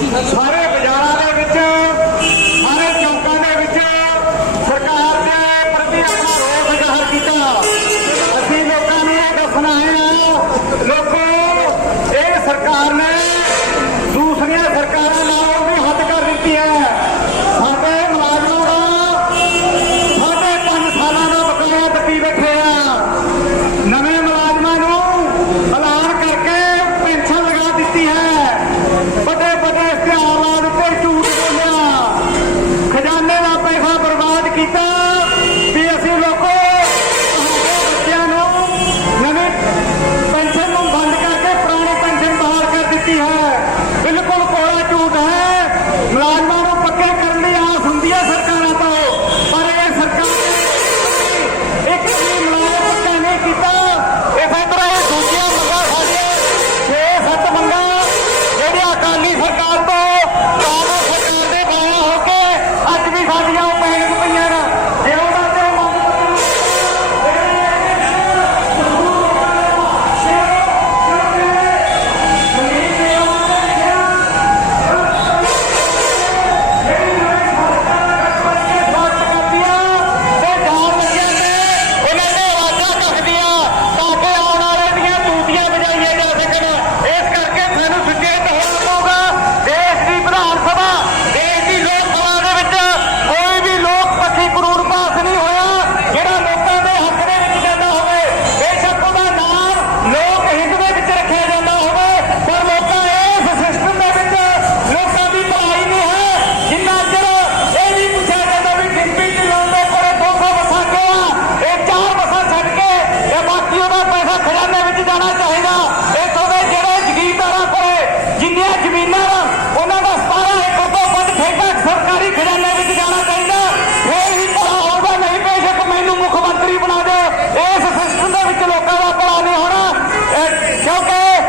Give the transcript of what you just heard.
ਸਾਰੇ ਬਾਜ਼ਾਰਾਂ ਦੇ ਵਿੱਚ, ਸਾਰੇ ਚੌਕਾਂ ਦੇ ਵਿੱਚ ਸਰਕਾਰ ਦੇ ਪ੍ਰਤੀ ਆਪਣਾ ਰੋਸ ਜ਼ਾਹਰ ਕੀਤਾ। ਅਸੀਂ ਲੋਕਾਂ ਨੂੰ ਇਹ ਦੱਸਣਾ ਹੈ ਲੋਕੋ, ਇਹ ਸਰਕਾਰ ਨੇ होगा है